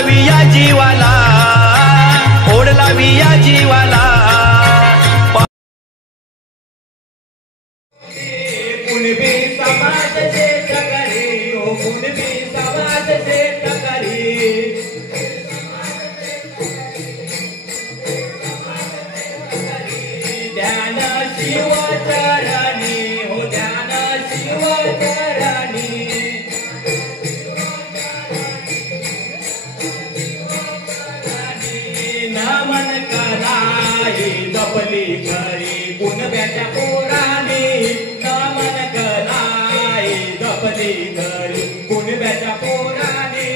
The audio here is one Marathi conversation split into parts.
लावी या जीवाला, ओढ लावी या जीवाला. कुणबी समाज शेतकरी, ओ कुणबी समाज शेतकरी. ध्यान शिवचरणी, हो ध्यान शिवचरणी. नमन कलाई जपली खरी कुणब्याच्या पोराने. नमन कलाई जपली खरी कुणब्याच्या पोराने.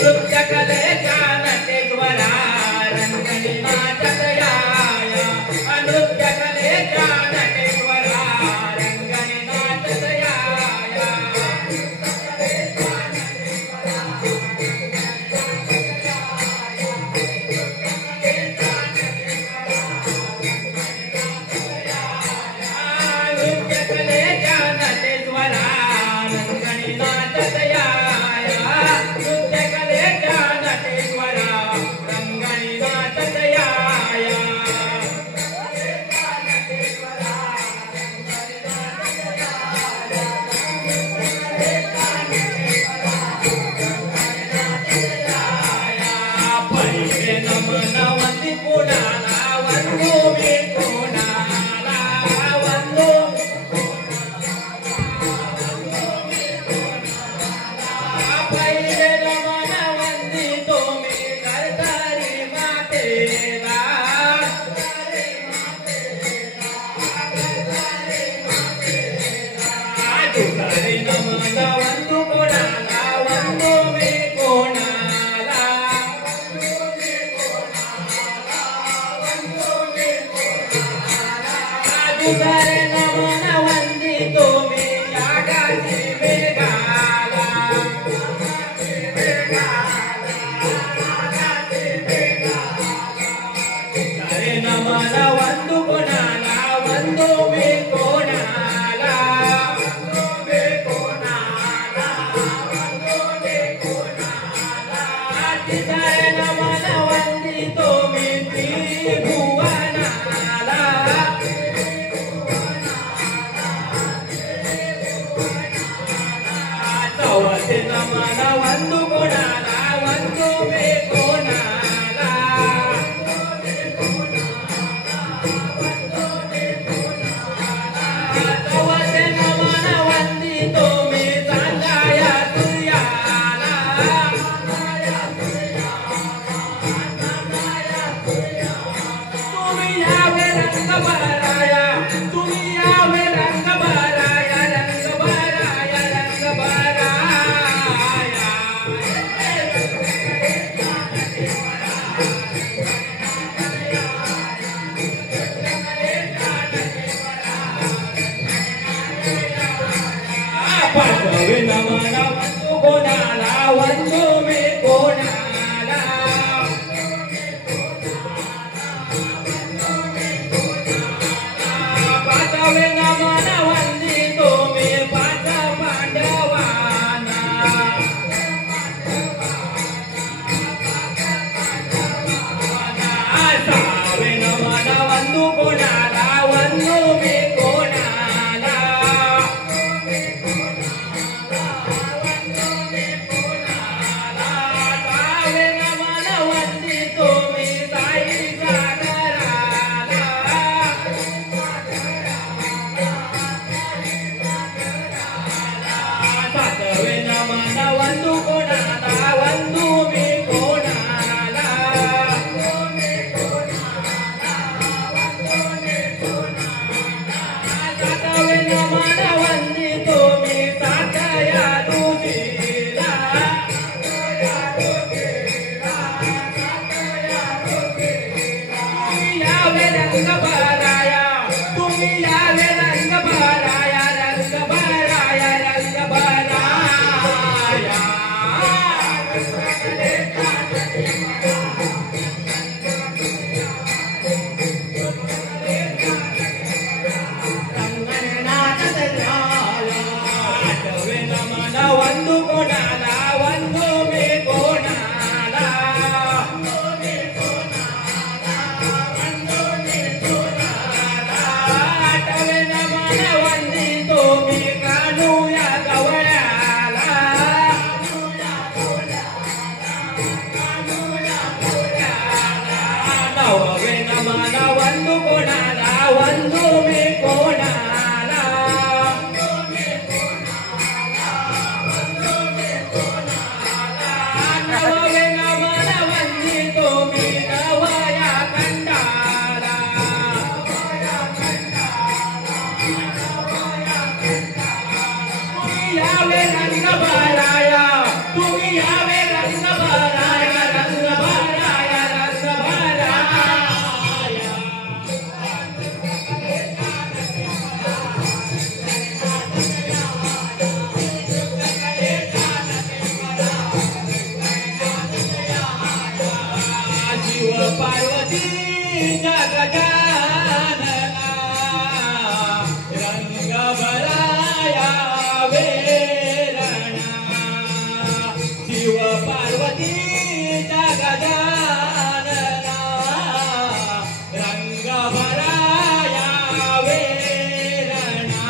नृत्य कलेच्या नटेश्वरा रंगणी नाटक याया. नृत्य कलेच्या नटेश्वरा रंगणी नाटक याया. नृत्य कलेच्या नटेश्वरा रंगणी नाटक याया. नृत्य कलेच्या नटेश्वरा रंगणी नाटक याया. पहिले नमन वंदी कोणाला, वंदो मी कोणाला, वंदो पहिले नमन वंदी तुम्ही करतारी मातेला. तुकारी नमन वंदू कोणाला, वंदो मी कोणाला. तुकारी नमन वंदी तुम्ही यागाची वेगाला. तुकारी नमन वंदू कोणाला, वंदो मी कोणाला. तुकारी नमन वंदी तुम्ही त्रिभुवनाला. चौथे नमन वंदू कोणाला, वंदो मी कोणाला. चौथे नमन वंदी तुम्ही चांदाया तुर्याला. तुम्ही यावे रंग भराया, तुम्ही यावे रंग भराया, रंग भराया, रंग भराया. पाचवे नमन वंदू कोणाला, वंदो मी कोणाला. पाचवे नमन वंदी तुम्ही पाच पांडवांना. सहावे नमन वंदू कोणाला, वंदो मी कोणाला. सहावे नमन वंदी तुम्ही साईचा घराला. सातवे नमन वंदू कोणाला, वंदो मी कोणाला. सातवे नमन वंदी तुम्ही सातया दुधीला. तुम्ही यावे रंग भराया, तुम्ही यावे रंग भराया, रंग भराया, रंग भराया. शिव पार्वती गजानना रंग भराया वेरणा शिव पार्वती गजानना रंग भराया वेरणा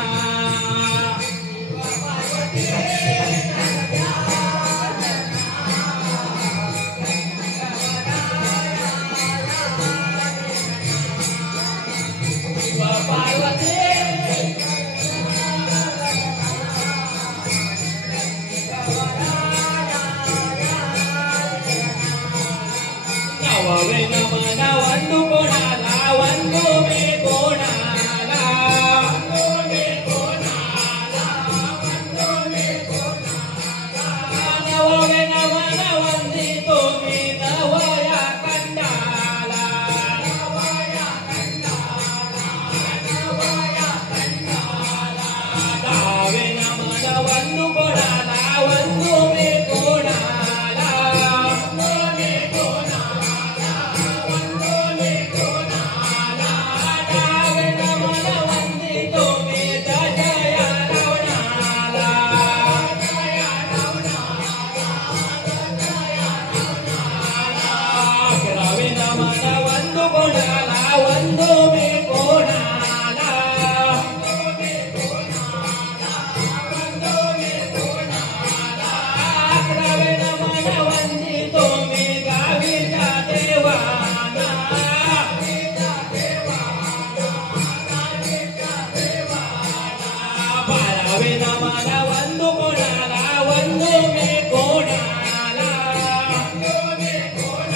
नववे नमन ಒಂದು ಕೋಣಾಲ ಒಂದು ಮೇ ಕೋಣಾಲ ನವವೆ ನಮನ ವಂದಿತು ಮೇ ನವಯ ಕಂಡಾಲ ನವವೆ ನಮನ ಒಂದು ಕೋಣಾಲ ಒಂದು ಮೇ ಕೋಣಾಲ ಒಂದು ಕೋಣಾಲ ಒಂದು ಮೇ ಕೋಣಾಲ ಅಕ್ರವೆ ನಮನ ವಂದಿತು ಮೇ ಗಾವಿದ ದೇವಾನ ಪರವೆ ನಮನ ಒಂದು ಕೋಣಾಲ ಒಂದು ಮೇ ಕೋಣಾಲ ಅಕ್ರವೆ ನಮನ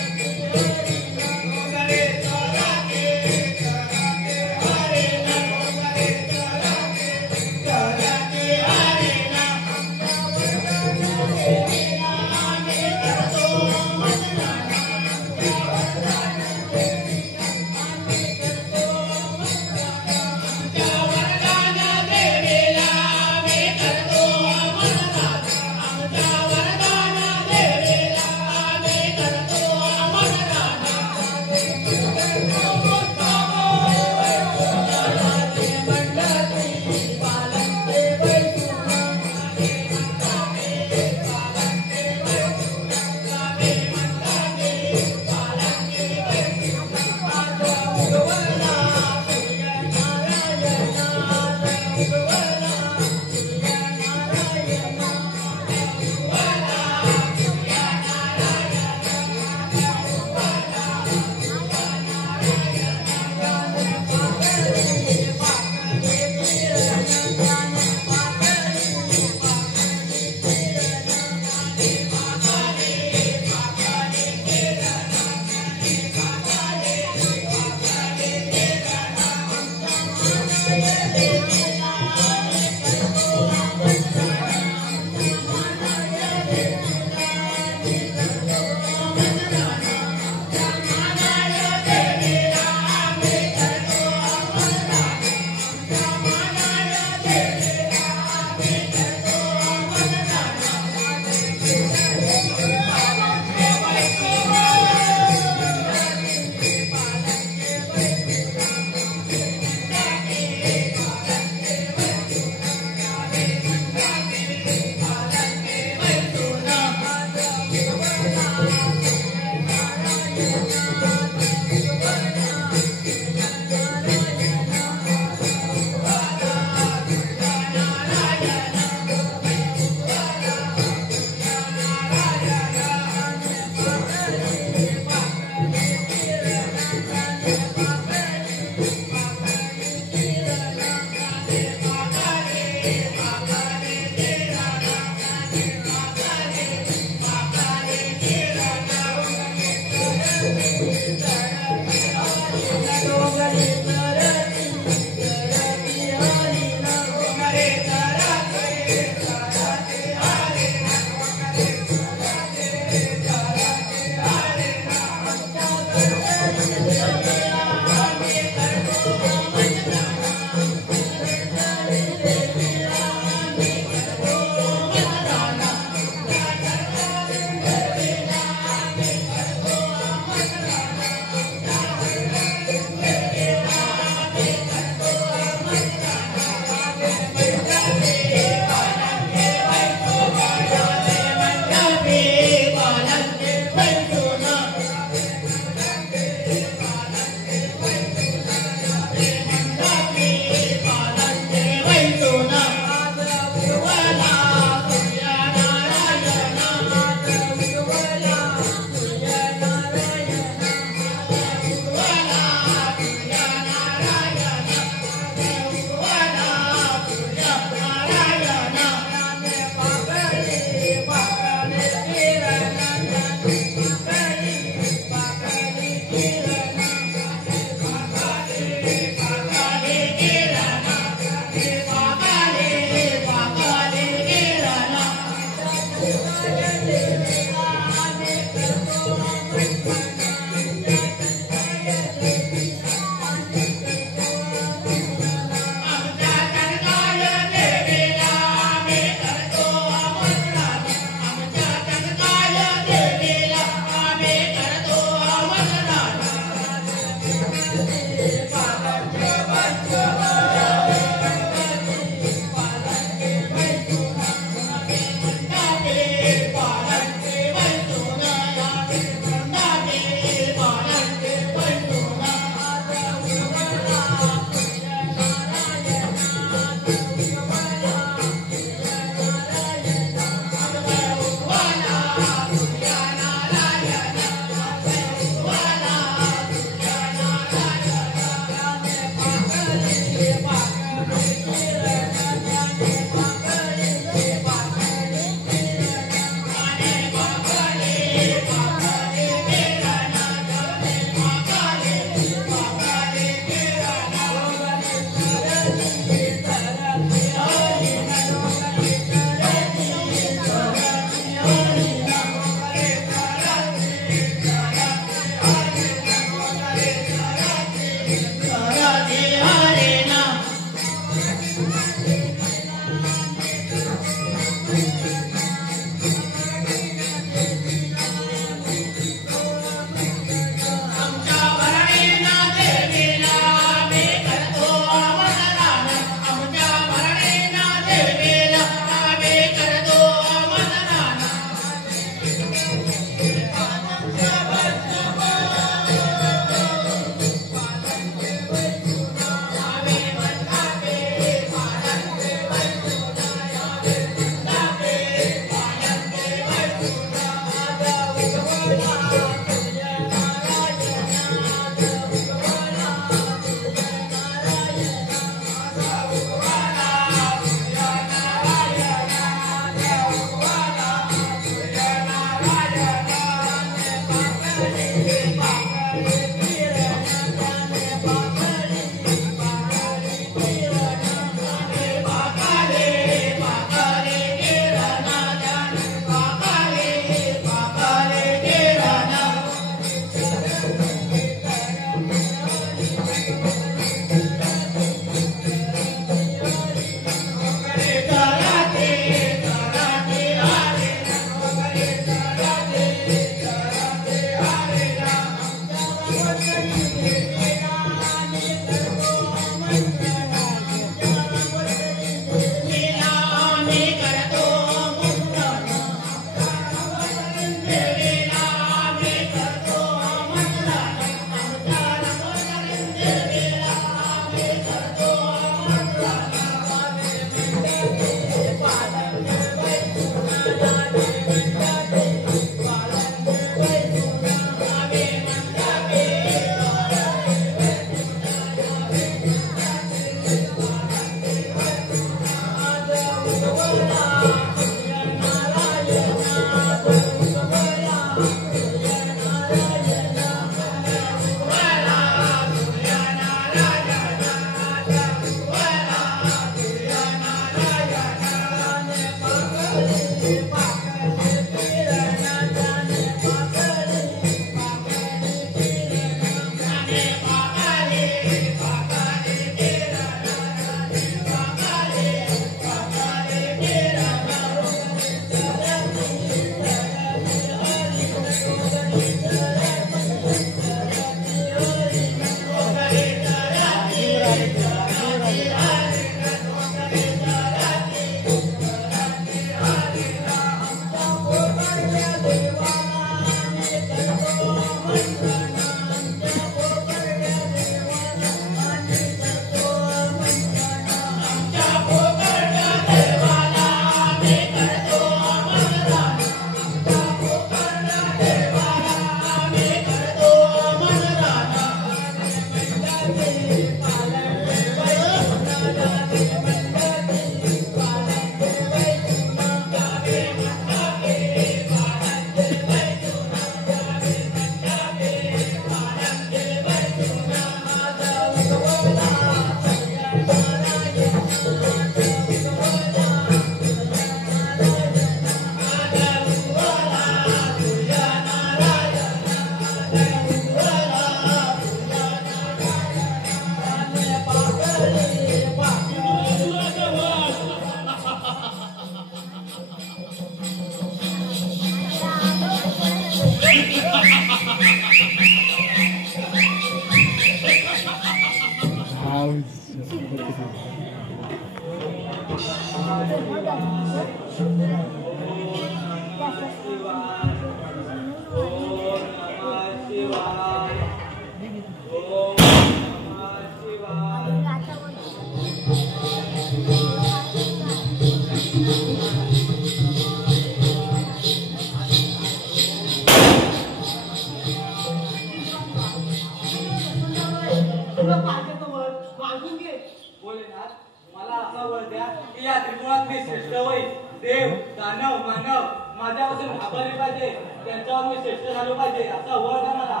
देव दानव मानव माझ्यापासून घाबरले पाहिजे, त्यांच्यावर मी श्रेष्ठ झालो पाहिजे असा वर करणारा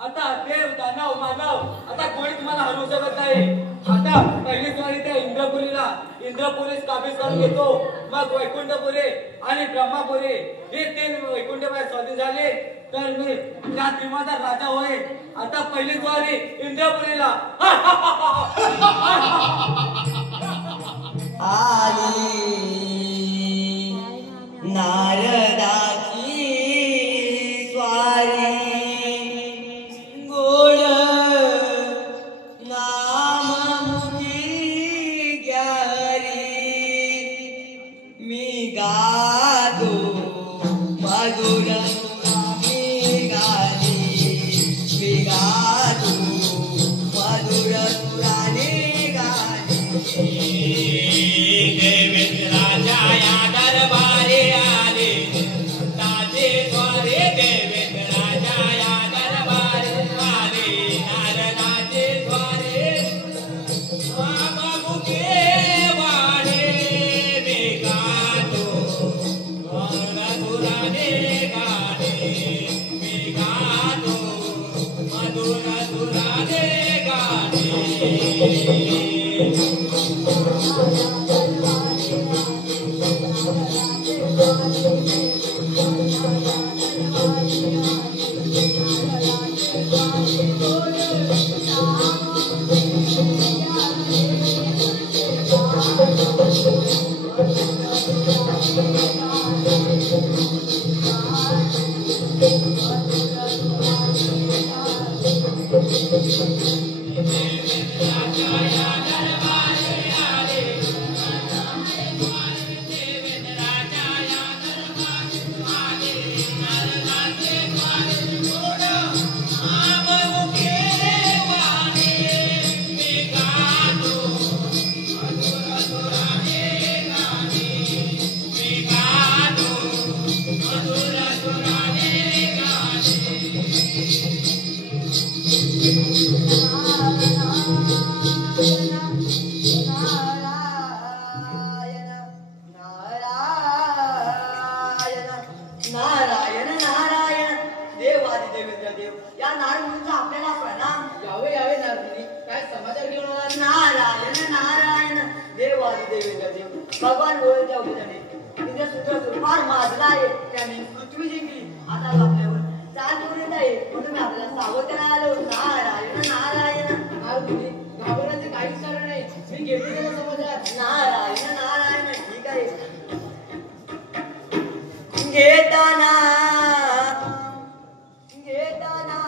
आता देव दानव मानव आता कोणी तुम्हाला हरवू शकत नाही। आता पहिली स्वारी त्या इंद्रपुरीस काबीज करून घेतो, मग वैकुंठपुरी आणि ब्रह्मापुरी हे तीन वैकुंठमय स्वाधी झाले तर मी त्या त्रिमाचा राजा होय। आता पहिली स्वारी इंद्रपुरीला नारदाची स्वारी भगवान बोलले त्या उद्याने तिथे सूत्र फार माजला आहे, त्याने पृथ्वी जिंकली। आता आपल्यावर चाल घेऊन येत आहे म्हणून मी आपल्याला सावध करायला आलो। नारायण नारायण घाबरण्याचे काहीच कारण नाही, मी घेतली त्याला समजला। नारायण नारायण ठीक आहे। घेताना घेताना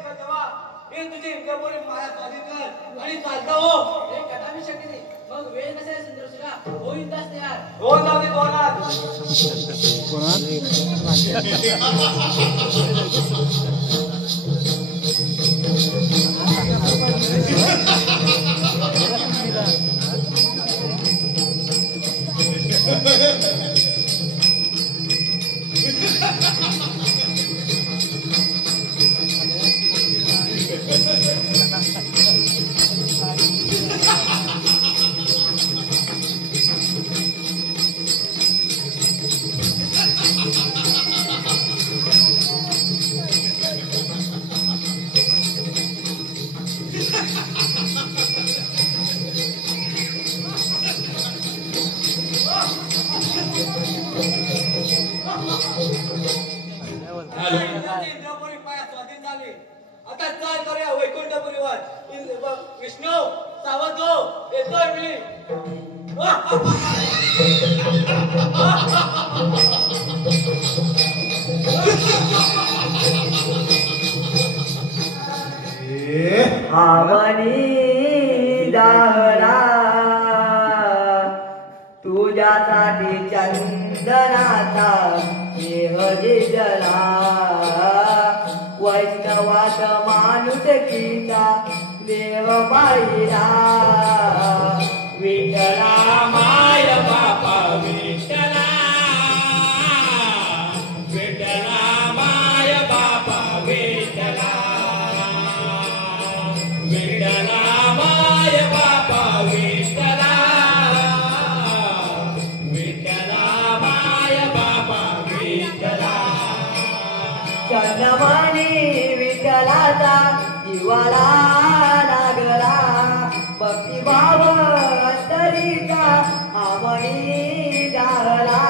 तुझी इंद्रपुरी माया स्वाधीन कर आणि चालता हो. कदापि शक्य नाही. मग वेळ कसा आहे सुंदरसुरा? होईल तास तयार. हो जाऊ दे दोनात. इंद्रपुरी माया स्वाधीन झाली. आता चाल करूया वैकुंठपुरीवर. विष्णू सावध हो, येतोय मी. आवनी दाहला तुझ्यासाठी चंदनाचा स्नेह जिजला वैष्णवात माणुसकीचा देव पाहिला विठ्ठला माय बापा विठ्ठला विठ्ठला माय बापा विठ्ठला विठ्ठला माय बापा विठ्ठला विठ्ठला माय बापा विठ्ठला चंदमणी विठ्ठलाचा जीवाला लागला भक्तिभाव अंतरीचा आवणी जाहला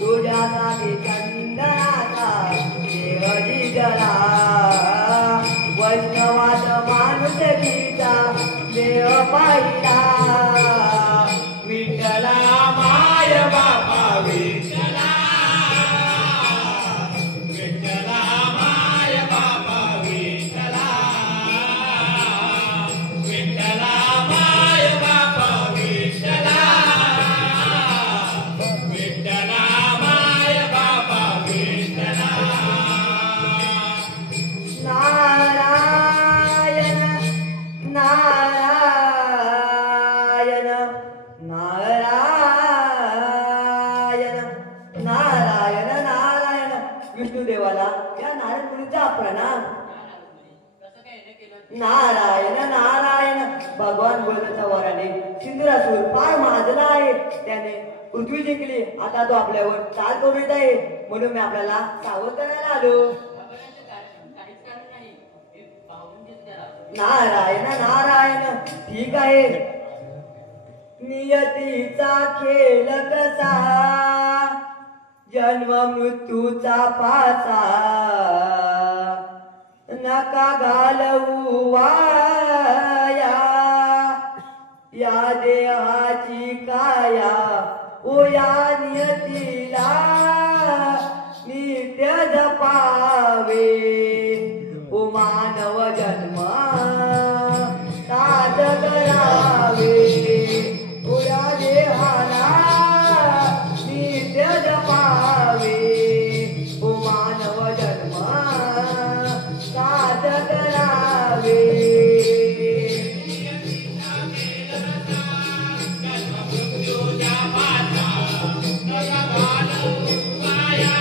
तुझ्यासाठी चंदनाचा देव जिजला वैष्णवात माणुसकीचा देव पाहिला विठ्ठला माय बापा विठ्ठला विठ्ठला माय बापा विठ्ठला विठ्ठला माय बापा विठ्ठला विठ्ठला माय बापा विठ्ठला नारायण नारायण नारायण नारायण नारायण विष्णुदेवाला या नारायण मुनीचा प्रणाम. कसं काय हे केलं? नारायण नारायण भगवान बोलण्याचा वराने सिंधुरासूर फार माजला आहे. त्याने पृथ्वी जिंकली. आता तो आपल्यावर चाल करून येत आहे. म्हणून मी आपल्याला सावध करायला आलो. घाबरण्याचं काहीच कारण नाही. हे पाहून घेत त्याला. नारायण नारायण ठीक आहे. नियतीचा खेळ कसा जन्म मृत्यूचा पासा नका घालवू वाया या देहाची काया ओ या नियतीला नित्य जपावे ओ मानव जन्म साध करावे ओ या देहाला नित्य जपावे ओ मानव जन्म साध करावे माया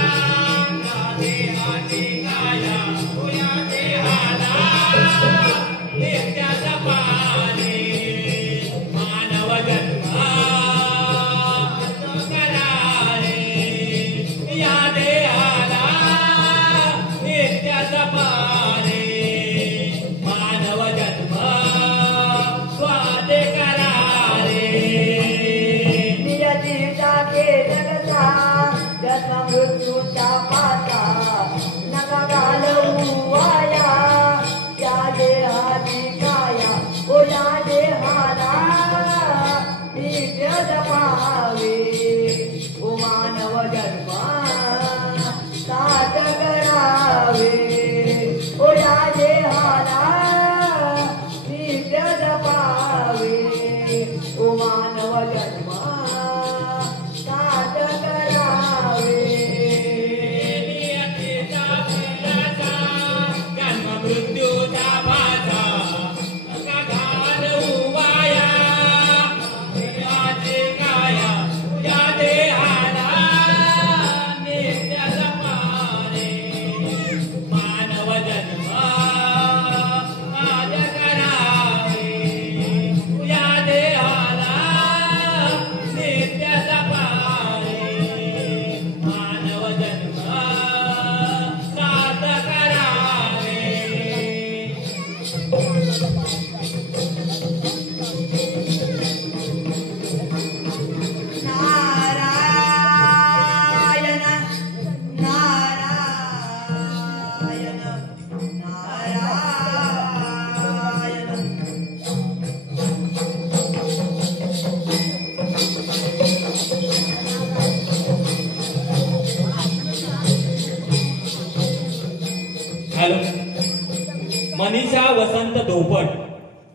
मनीषा वसंत धोपट.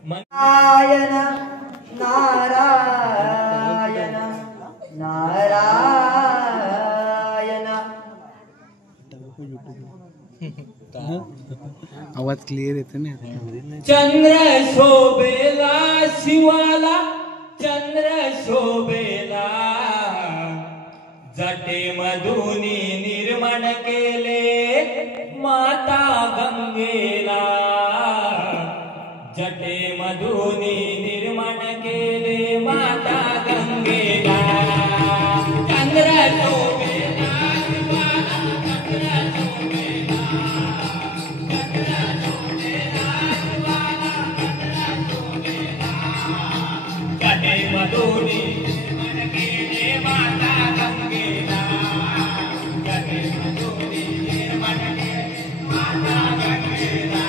नारायण नारायण नारायण. आवाज क्लिअर येतो ना. चंद्र शोभेला शिवाला, चंद्र शोभेला, जटे मधुनी निर्माण केले माता गंगेला, जटे मधुनी निर्माण केले माता गंगेला. चंद्र शोभेला शिवाला, चंद्र शोभेला, चंद्र शोभेला शिवाला, चंद्र शोभेला, जटे मधुनी निर्माण केले माता गंगेला, जटे मधुनी निर्माण केले माता गंगेला.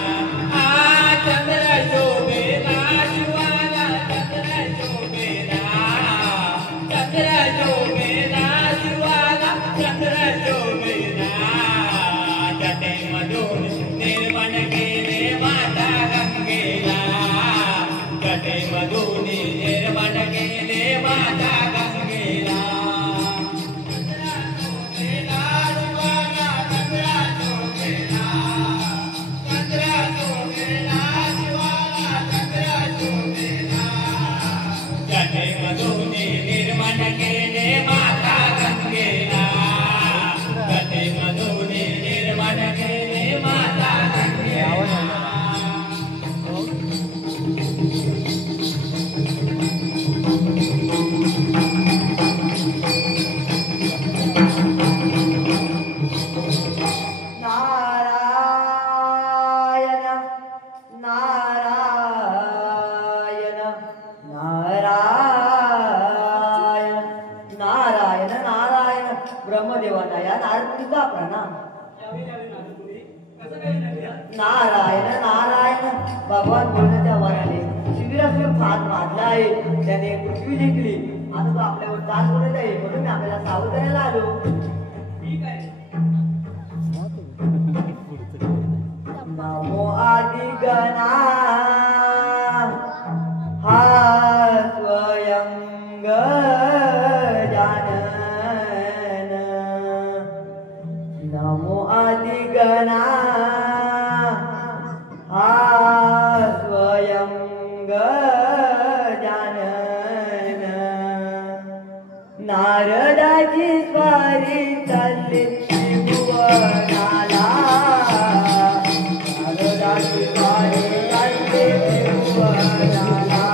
चंद्र शोभेला शिवाला, चंद्र शोभेला, चंद्र शोभेला शिवाला, चंद्र शोभेला, जटे मधुन निर्माण केले माता गंगेला, जटे मधुन निर्माण केले माता गंगेला. चंद्र शोभेला शिवाला, चंद्र शोभेला, चंद्र शोभेला शिवाला, चंद्र शोभेला, जटे मधुनी निर्माण केले माता गंगेला, जटे मधुनी निर्माण केले माता गंगेला. नारायण नारायण नारायण नारायण नारायण. ब्रह्मदेवांना या नारदमुनीचा प्रणाम. नारायण नारायण. भगवान बोलण्याच्या वराने शिबिरासुर फार मारला आहे, त्याने पृथ्वी जिंकली. आता तो आपल्यावर चाल बोलत आहे, म्हणून मी आपल्याला सावध करायला आलो. नमो आदि गणा हा स्वयं गजानन. नमो आदि गणा हा स्वयं गजानन. नारदाची स्वारी चालली त्रिभुवनाला, नारदाची स्वारी चालली त्रिभुवनाला.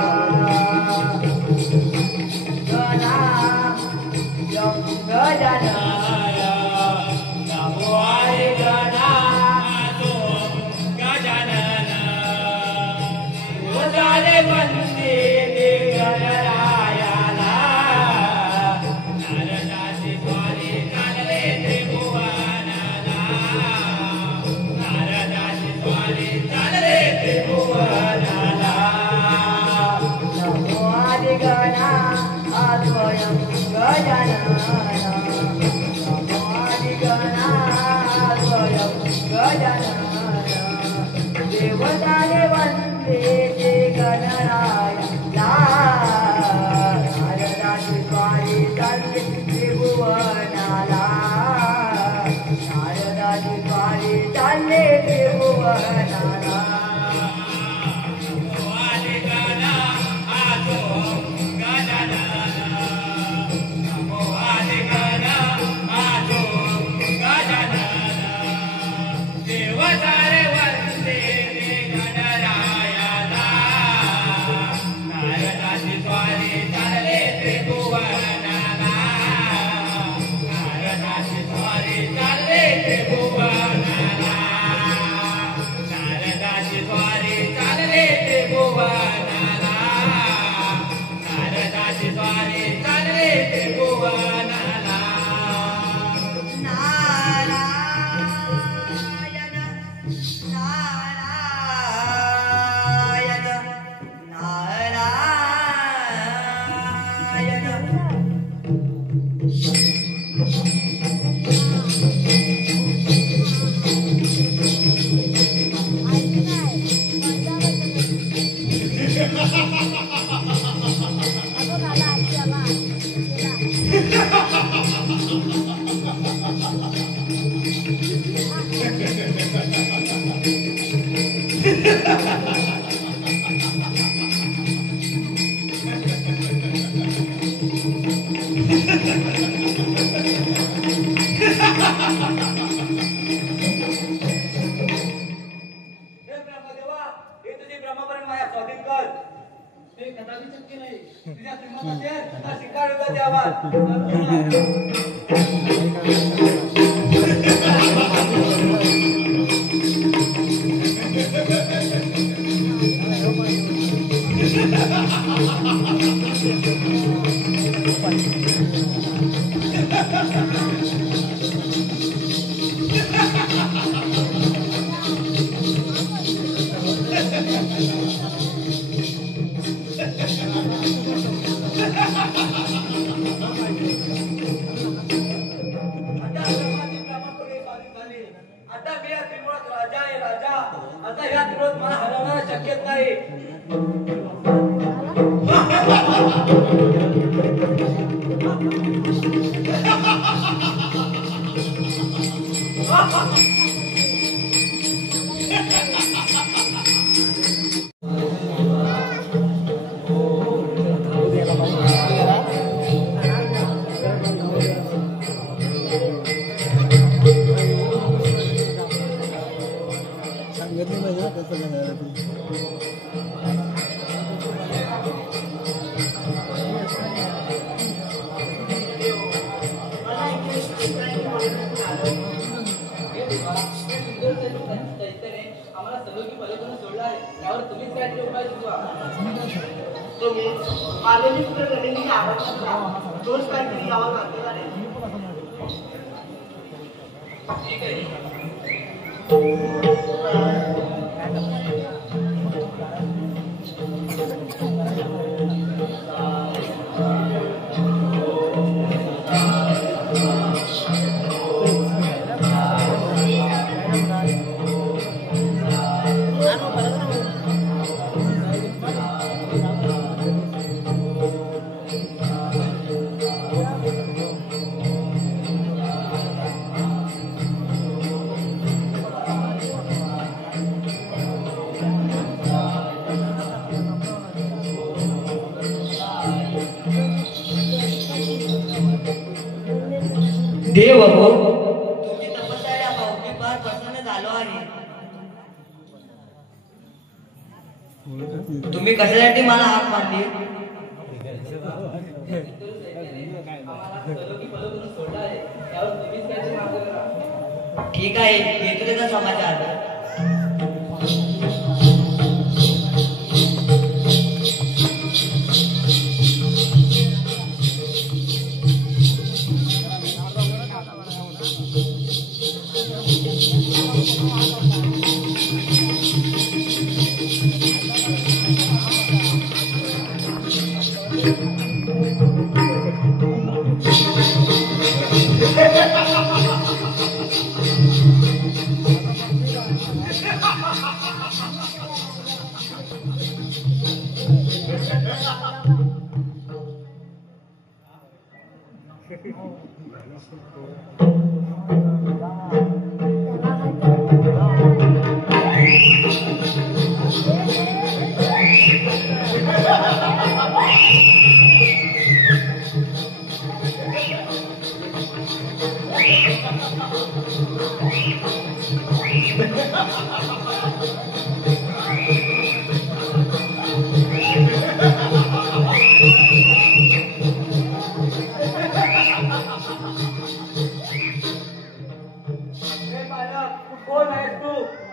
गणा यं गजानन, नमो आदि गणा त्वं गजानन, उदारे वंदे गणरायाला, नारदाची स्वारी चालले त्रिभुवनाला, नारदाची स्वारी चालले त्रिभुवनाला. नमो आदि गणा हा स्वयं गजानन. नमो आदि गणा हा स्वयं गजानन. देवताने वंदे ते गणरायाला, नारदाची स्वारी चालली त्रिभुवनाला, नारदाची स्वारी चालली त्रिभुवनाला. आदि गणा त्वं गजानन, नमो आदि गणा त्वं गजानन, देवतारे वंदे ते गणरायाला, नारदा नक्की नाही तुझ्या श्रीमंत असेल तर शिकार होता द्यावा आता मी या त्रिमुळात राजा आहे राजा आता या त्रिमुळात मला हरवणं शक्यच नाही सांगितलं पाहिजे ना कसं करायला ते. आम्हाला सगळं की पलीकडून सोडलं आहे त्यावर तुम्हीच काहीतरी उपाय सुचवा तुम्ही आलेली कुठे गणिती आवडतात तोच काहीतरी यावं लागतं आहे ठीक आहे देव हो तुमची तपश्चर्या पाहून मी फार प्रसन्न झालो आहे तुम्ही कशासाठी मला हाक मारली ठीक आहे घेतो त्याचा समाचार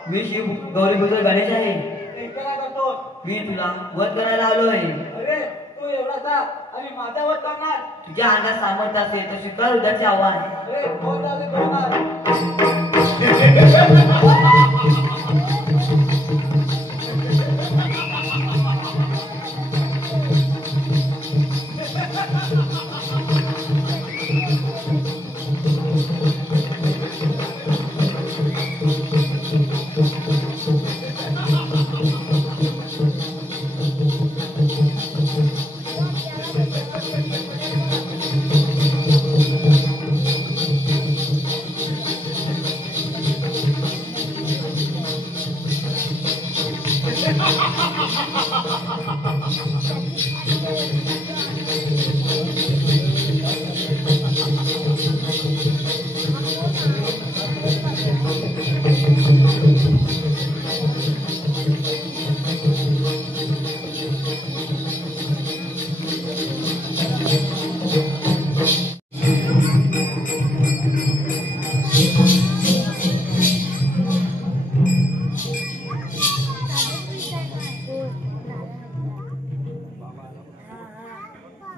मी शिव गौरी भूषण गणेश आहे मी तुला वध करायला आलो आहे अरे तू एवढासा आणि माझा वध करणार तुझ्या अंगात सामर्थ्य असेल तर स्वीकार उद्याचे आव्हान अरे कोण जाऊ दे करणार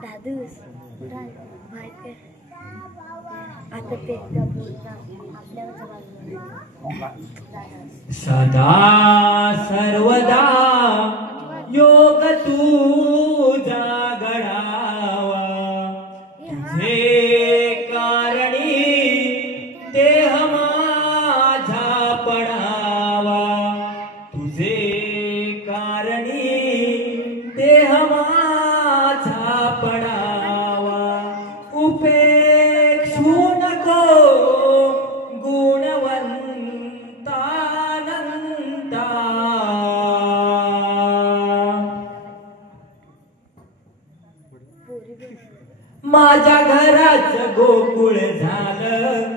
दादूस माहिती आता ते एकदा बोलणार आपल्यावर सदा सर्वदा योग तुझा घडावा तुझे कारणी देह माझा पडावा तुझे कारणी देह माझा पडावा उपेक्षू नको गुणवंतानंता माझ्या घराचं गोकुळ झालं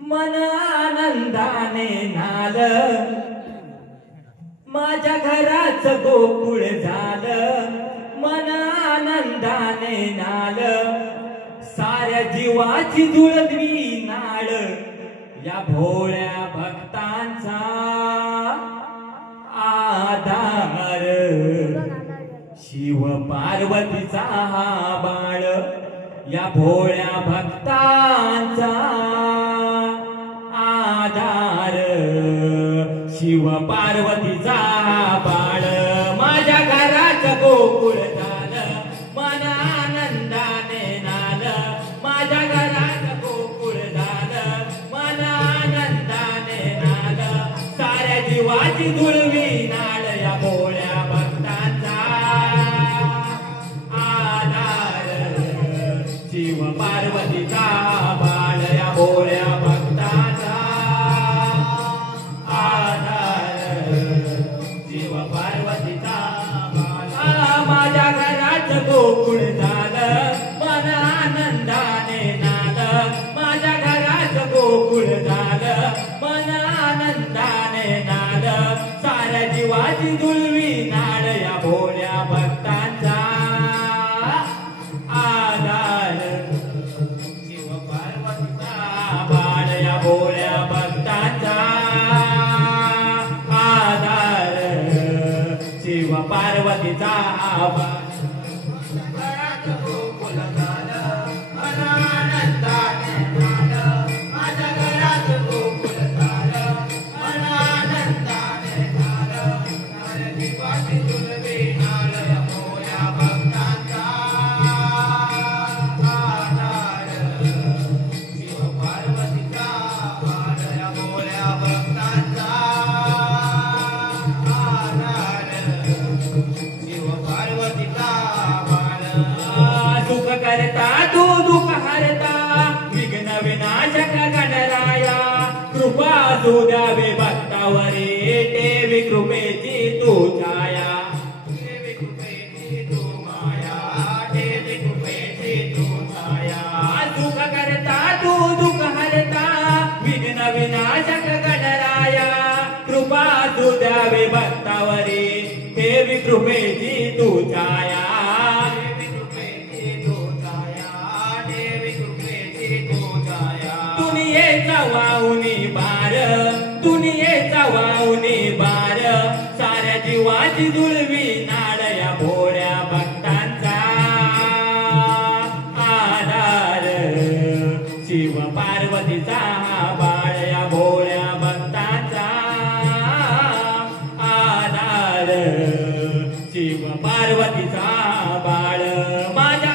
मन आनंदाने नालं माझ्या घराचं गोकुळ झालं मन आनंदाने नालं साऱ्या जीवाची जुळदवी नाळ या भोळ्या भक्तांचा आधार शिव पार्वतीचा हा बाळ या भोळ्या भक्तांचा आधार शिव पार्वतीचा हा बाळ माझ्या घराचं गोकुळ झालं मन आनंदाने नालं माझ्या घराचं गोकुळ झालं मन आनंदाने नालं साऱ्या जीवाची जुळवी नाळ या भोळ्या भक्तांचा आधार शिव पार्वतीचा बाळ या भोळ्या भक्तांचा आधार शिव पार्वतीचा बाळ माझ्या घराचं गोकुळ झालं मन आनंदाने नालं माझ्या घराचं गोकुळ झालं मन आनंदाने नालं साऱ्या जीवाची जुळवी नाळ या भोळ्या भक्तांचा आधार शिव पार्वतीचा बाळ या भोळ्या भक्तांचा आधार शिव पार्वतीचा बाळ सुख करता तू दुःख हरता विघ्न विनाशक गणराया कृपा तू द्यावे भक्तावरी देवी कृपेची तू छाया देवी कृपेची तू माया देवी कृपेची तू छाया सुख करता तू दुःख हरता विघ्न विनाशक गणराया कृपा तू द्यावे भक्तावरी देवी कृपेची तू छाया दुनियेचा वाहुनी बार दुनियेचा वाहुनी बार साऱ्या जीवाची जुळवी नाळ या भोळ्या भक्तांचा आधार शिव पार्वतीचा बाळ या भोळ्या भक्तांचा आधार शिव पार्वतीचा बाळ माझ्या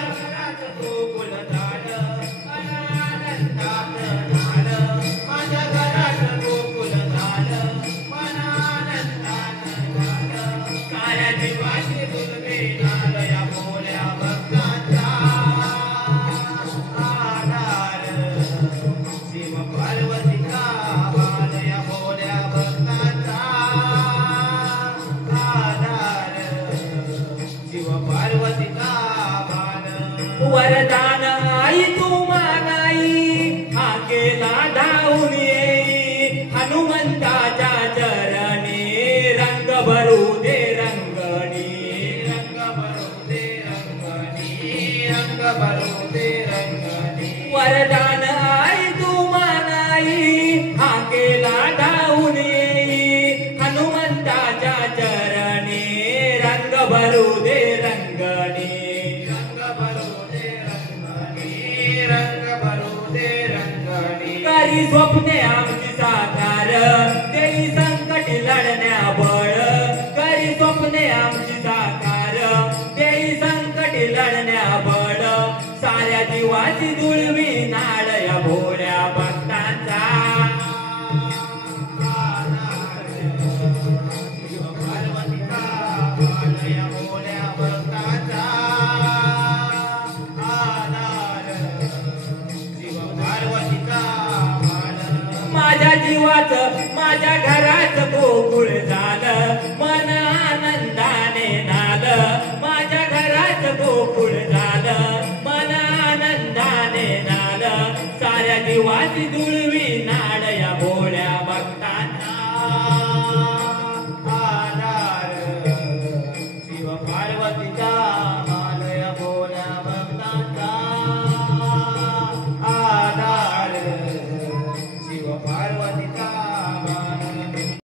वरदान आई तू मानाई हा केला धावून येई हनुमंताच्या चरणी रंग भरू दे रंगणी रंग भरू दे रंगणी रंग भरू दे रंगणी वरदान आई तू मानाई हा केला धावून येई हनुमंताच्या चरणी रंग भरू दे रंगणी जीवाची जुळवी नाळ या भोळ्या भक्तांचा माझ्या जीवाचं माझ्या घराचं गोकुळ झालं मन आनंदाने नालं माझ्या घराचं गोकुळ झालं मन आनंदाने नालं साऱ्या जीवाची जुळवी नाळ या भोळ्या